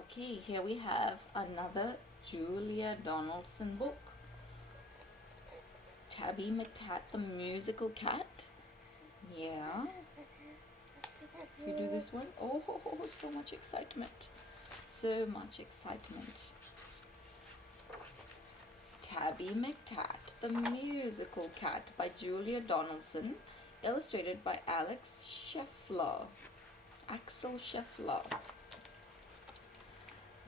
Okay, here we have another Julia Donaldson book. Tabby McTat, the musical cat. Yeah. You do this one? Oh, so much excitement. So much excitement. Tabby McTat, the musical cat by Julia Donaldson, illustrated by Axel Scheffler.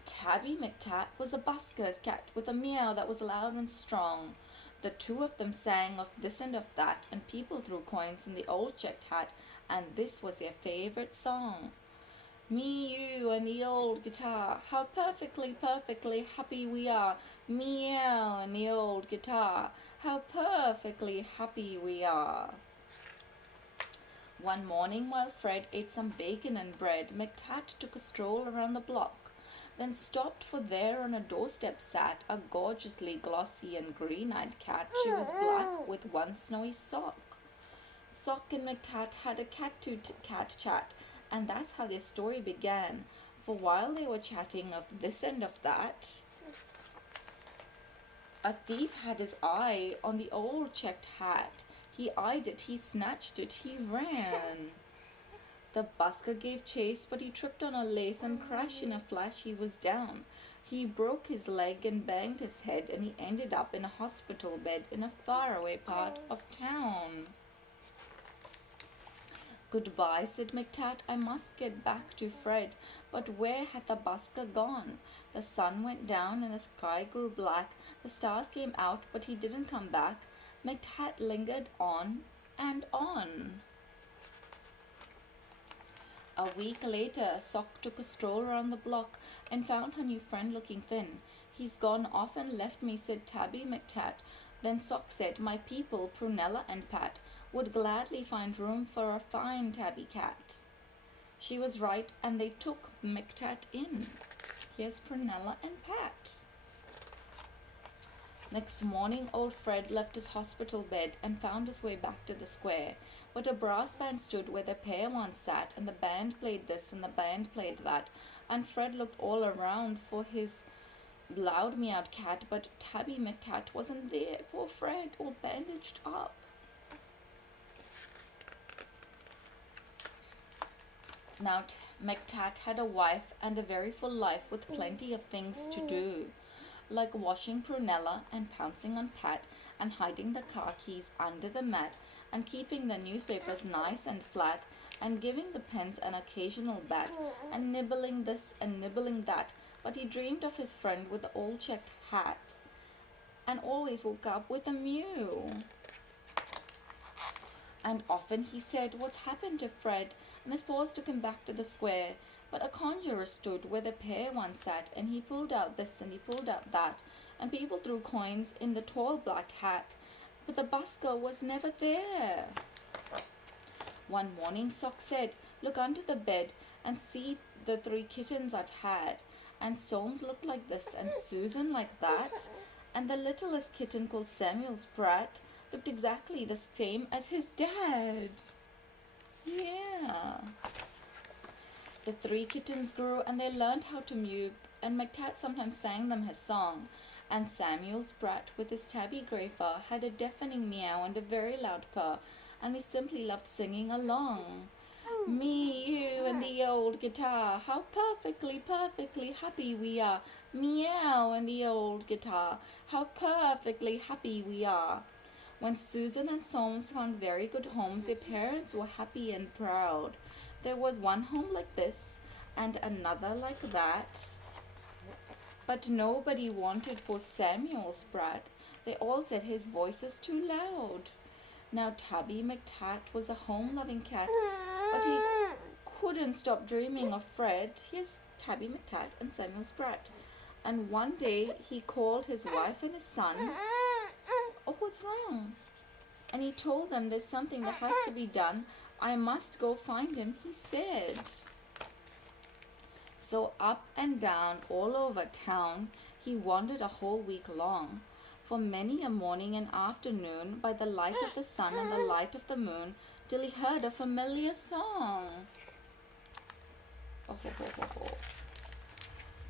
Tabby McTat was a busker's cat with a meow that was loud and strong. The two of them sang of this and of that, and people threw coins in the old checked hat, and this was their favorite song. Me, you, and the old guitar, how perfectly, perfectly happy we are. Meow and the old guitar, how perfectly happy we are. One morning, while Fred ate some bacon and bread, McTat took a stroll around the block, then stopped, for there on a doorstep sat a gorgeously glossy and green-eyed cat. She was black with one snowy sock. Sock and McTat had a cat-to-cat chat, and that's how their story began. For while they were chatting of this and of that, a thief had his eye on the old checked hat. He eyed it, he snatched it, he ran. The busker gave chase, but he tripped on a lace, and crash in a flash he was down. He broke his leg and banged his head, and he ended up in a hospital bed in a faraway part of town. Goodbye, said McTat, I must get back to Fred. But where had the busker gone? The sun went down and the sky grew black. The stars came out, but he didn't come back. McTat lingered on and on. A week later, Sock took a stroll around the block and found her new friend looking thin. He's gone off and left me, said Tabby McTat. Then Sock said, my people, Prunella and Pat, would gladly find room for a fine tabby cat. She was right, and they took McTat in. Here's Prunella and Pat. Next morning, old Fred left his hospital bed and found his way back to the square. But a brass band stood where the pair once sat, and the band played this and the band played that, and Fred looked all around for his loud meowed cat, but Tabby McTat wasn't there. Poor Fred, all bandaged up. Now McTat had a wife and a very full life with plenty of things to do, like washing Prunella and pouncing on Pat and hiding the car keys under the mat and keeping the newspapers nice and flat and giving the pens an occasional bat and nibbling this and nibbling that. But he dreamed of his friend with the old checked hat and always woke up with a mew. And often he said, what's happened to Fred? And his paws took him back to the square. But a conjurer stood where the pair once sat, and he pulled out this and he pulled out that, and people threw coins in the tall black hat, but the busker was never there. One morning Sock said, look under the bed and see the 3 kittens I've had. And Soames looked like this, and Susan like that, and the littlest kitten called Samuel Spratt looked exactly the same as his dad. Yeah. The 3 kittens grew, and they learned how to mew, and McTat sometimes sang them his song. And Samuel Spratt, with his tabby grey fur, had a deafening meow and a very loud purr, and he simply loved singing along. Me, you, and the old guitar, how perfectly, perfectly happy we are. Meow and the old guitar, how perfectly happy we are. When Susan and Soames found very good homes, their parents were happy and proud. There was one home like this, and another like that. But nobody wanted for Samuel Spratt. They all said his voice is too loud. Now Tabby McTat was a home-loving cat, but he couldn't stop dreaming of Fred. Here's Tabby McTat and Samuel Spratt. And one day he called his wife and his son. Oh, what's wrong? And he told them there's something that has to be done. I must go find him, he said. So up and down all over town he wandered a whole week long, for many a morning and afternoon, by the light of the sun and the light of the moon, till he heard a familiar song. Oh, ho, ho, ho, ho.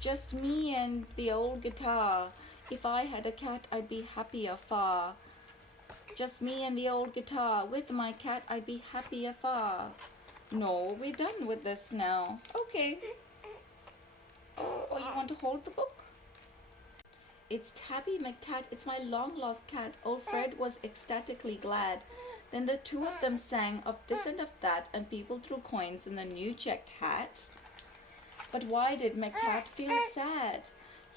Just me and the old guitar. If I had a cat, I'd be happier far. Just me and the old guitar. With my cat, I'd be happier far. No, we're done with this now. Okay. Oh, you want to hold the book? It's Tabby McTat, it's my long lost cat. Old Fred was ecstatically glad. Then the two of them sang of this and of that, and people threw coins in the new checked hat. But why did McTat feel sad?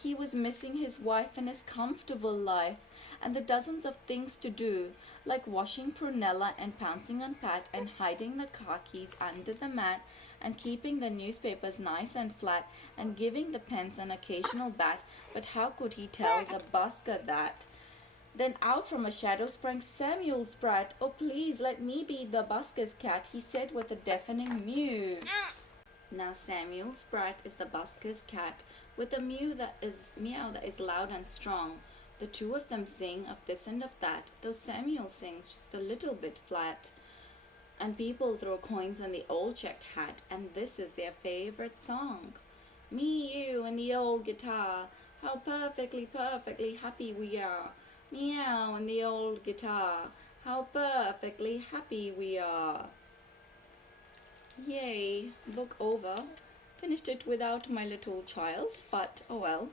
He was missing his wife and his comfortable life, and the dozens of things to do, like washing Prunella and pouncing on Pat and hiding the car keys under the mat and keeping the newspapers nice and flat and giving the pens an occasional bat. But how could he tell the busker that? Then out from a shadow sprang Samuel Spratt. Oh, please let me be the busker's cat, he said with a deafening mew. Now Samuel Spratt is the busker's cat, with a meow that is loud and strong. The two of them sing of this and of that, though Samuel sings just a little bit flat. And people throw coins in the old checked hat, and this is their favorite song. Me, you, and the old guitar, how perfectly, perfectly happy we are. Meow and the old guitar, how perfectly happy we are. Yay, book over. Finished it without my little child, but oh well.